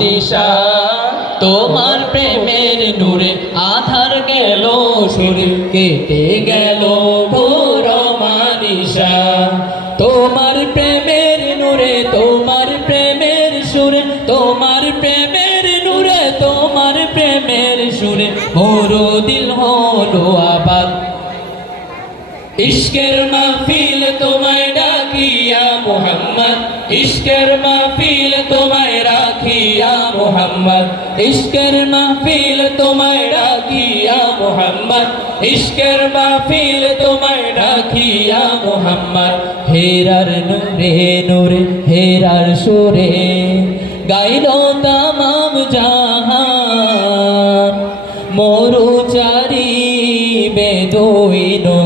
দিশা তোমার প্রেমের নূরে আধার গেল শরীর কেটে গেল ঘোর মানিশা তোমার প্রেমের নূরে তোমার প্রেমের সুরে তোমার প্রেমের নূরে তোমার প্রেমের সুরে মোর দিল হলো আবাদ ইশকের মাহফিল তোমায় ডাকিয়া মুহাম্মদ ইশকের মাহফিল তোমায় রাখিয়া মুহাম্মদ ইশকের মাহফিল তোমায় রাখিয়া মুহাম্মদ ইশকের মাহফিল তোমায় রাখিয়া মুহাম্মদ হেরার নূরে নূরে হেরার সুরে গাইলো তামাম জাহান মোরু চারি বেদুইনো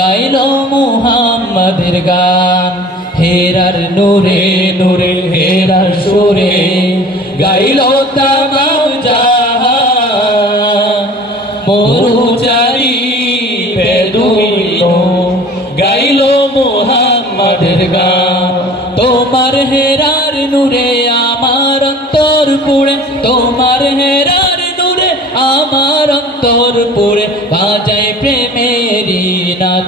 গাইলো মুহাম্মাদের গান হেরার নূরে নূরে হেরার সুরে গাইলো তামাম জাহান মোরু চারি বেদুইনো গাইলো মুহাম্মাদের গান তোমার হেরার নূরে আমার অন্তর পুড়ে তোমার হেরার নূরে আমার অন্তর পুড়ে বাজায় প্রেমেরি নাথ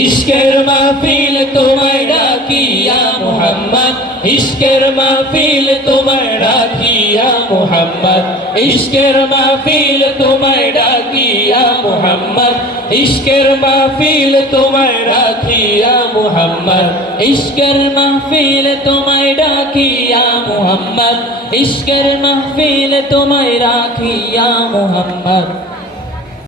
ইশকের মাহফিল তোমায় ডাকিয়া মুহাম্মদ ইশকের মাহফিল তোমায় ডাকিয়া মুহাম্মদ ইশকের মাহফিল তোমায় ডাকিয়া মুহাম্মদ ইশকের মাহফিল তোমায় রাখিয়া মুহাম্মদ ইশকের মাহফিল তোমায় ডাকিয়া মুহাম্মদ ইশকের মাহফিল তোমায় রাখিয়া মুহাম্মদ